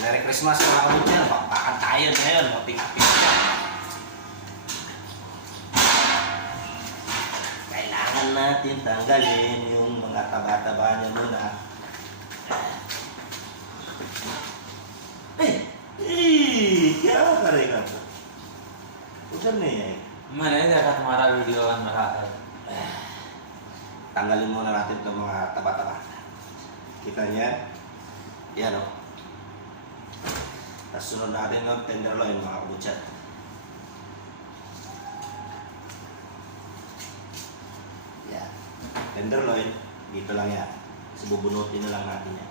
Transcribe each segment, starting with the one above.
Merry Christmas mga kabutyan. Bakbakan tayo ngayon. Matik-tik. Kailangan natin tanggalin yung mga taba-taba niya muna. क्या करेगा तो उधर नहीं है. मैंने देखा तुम्हारा वीडियो बन रहा था. Tanggalin muna natin itong mga taba-taba. Kita niya? Yan o. Tapos sunod natin ng tenderloin mga kabutyan. Yan. Tenderloin, dito lang yan. Kasi bubunutin na lang natin yan.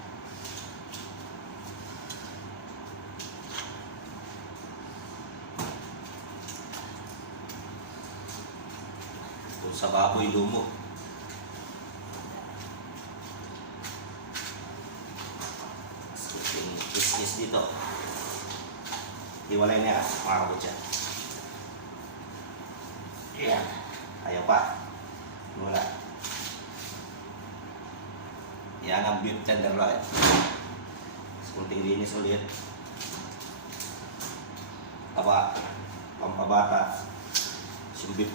Kung sa baboy lumo. Is dito. Hiwalay niya mga kabutyan. Ayan. Ayaw pa. Wala. Yan ang beef tenderloin. Kunting linis ulit. Taba. Pampabata. Yung beef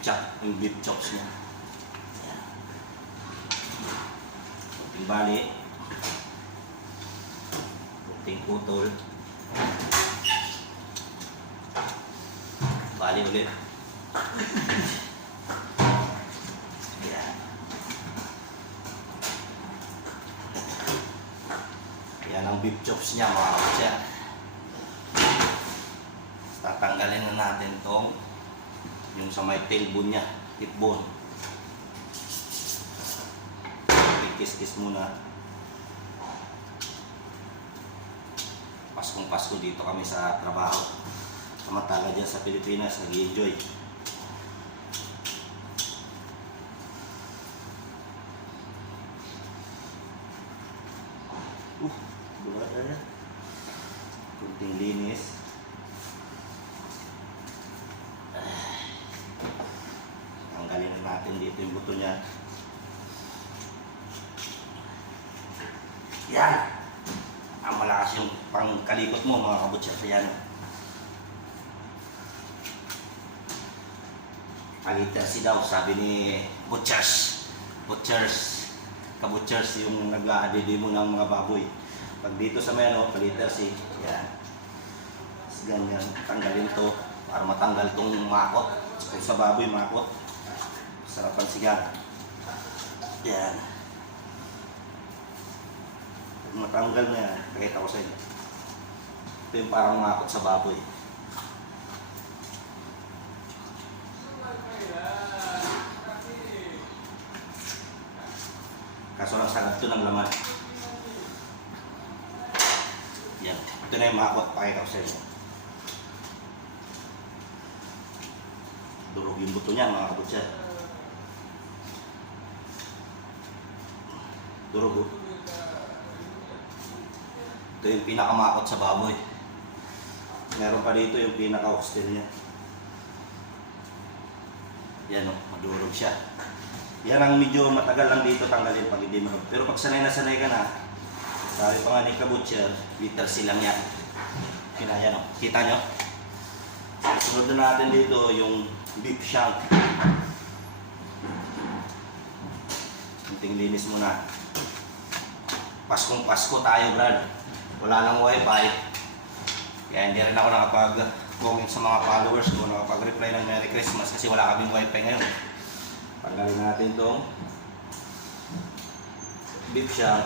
chops niya. Ayan. Kunting bali. Kunting putol. Bali ulit. Ayan. Yan ang beef chops niya mga kabutyan. Tatanggalin na natin tong yung sa may tailbone niya, hip bone. Kikis-kis muna. Paskong Pasko dito kami sa trabaho. Samantala dyan sa Pilipinas, nag-i-enjoy. Buhat na. Kunting linis. Tanggalin na natin dito yung buto niya. Yan! Ang malakas yung pangkalikot mo mga kabutyan. Yan. Palitasi daw, sabi ni Butchers. Kabutchers yung nag-aadidi mo ng mga baboy. Pag dito sa meno, palitasi. Yan. Ganyan, tanggalin to para matanggal tong makot. Kung sa baboy, makot. Sarapan siya. Yan. Pag matanggal na yan, pakita ko sa inyo. Ito yung parang makot sa baboy. Kaso lang sagad ito ng laman. Yan. Ito na yung makot, pakita ko sa inyo. Durog yung buto niya mga kabutyan. Durog. Ito yung pinakamakot sa baboy. Meron pa dito yung pinaka-oxtail niya. Yan o, madurog siya. Yan ang medyo matagal lang dito tanggalin pag hindi marunong. Pero pag sanay na sanay ka na, sabi pa nga ni kabutcher, liter silang yan. Yan o, kita nyo? Sunod na natin dito yung beef shank. Kunting linis muna. Paskong Pasko tayo, Brad. Wala nang wifi. Kaya hindi rin ako nakapag-comment sa mga followers ko, nakapag-reply ng Merry Christmas kasi wala kaming wifi ngayon. Tanggalin natin itong beef shank.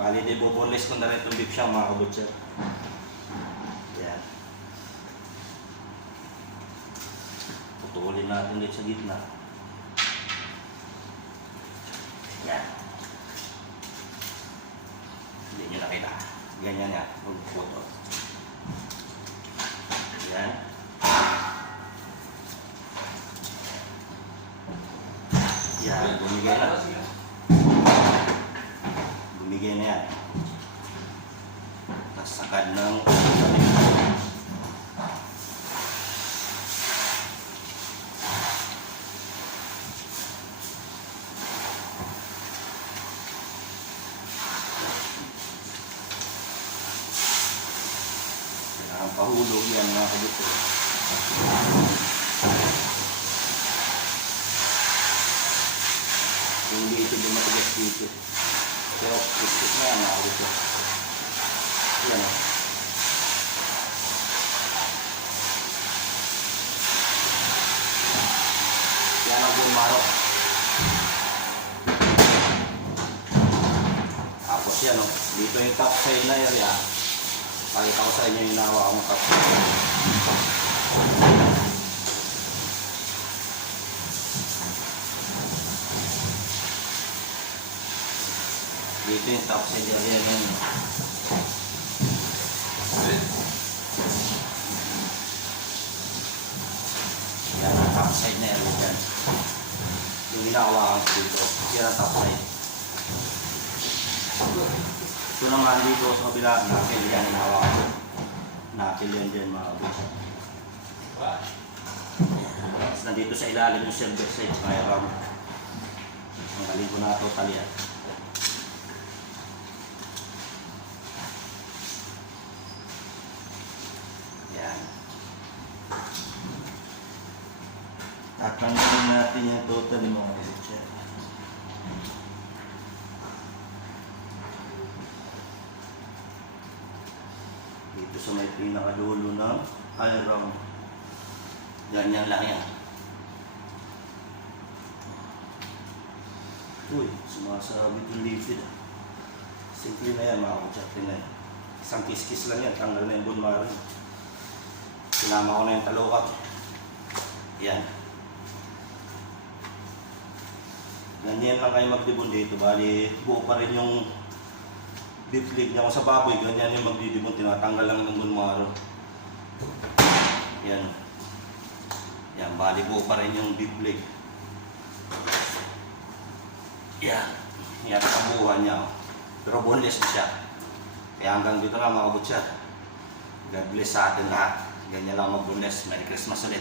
Bali, di buboneless ko na rin itong beef shank mga kabutcher. Yan. Putulin natin dito sa gitna. Yan. Hindi nyo nakita. Ganyan yan. Magputol. Yan. Yan. Bumigay na. Bumigay na yan. Tapos sakad ng Pahulog yan mga kabutso. Yung dito yung matigas dito. Pero puspos na yan mga kabutso. Yan o. Yan ang bumaro. Tapos yan o. Dito yung top side na area. Pakita ko sa inyo yung nahawa akong top side. Dito yung top side area yan. Yan ang top side na area dyan. Yung hinahawakan ko dito. Yan ang top side. Ito naman dito sa kabila, nakil yan hinahawakan ko. Nakil yan dyan mga kabutso. Tapos nandito sa ilalim yung silver side. Kaya ram. Ang galing ko na totally yan. Yan. Tatanggalin natin yung total mga kabutso. Dito sa may pinakadulo ng iron. Ganyan lang yan. Uy, sumasabit yung lipid ah. Simple na yan mga kabutso na yan. Isang kiss-kiss lang yan, tanggal na yung bone marrow. Sinama ko na yung talukat. Yan. Ganyan lang kayo magdibon dito. Bali, buo pa rin yung deep leg niya. Kung sa baboy, ganyan yung magdidibon. Tinatanggal lang ng bone marrow. Yan. Yan, bali buo pa rin yung deep leg. Yan. Yan ang kabuuan niya. Pero boneless na siya. Kaya hanggang dito lang mga kabutso. God bless sa atin lahat. Ganyan lang mag-boneless. Merry Christmas ulit.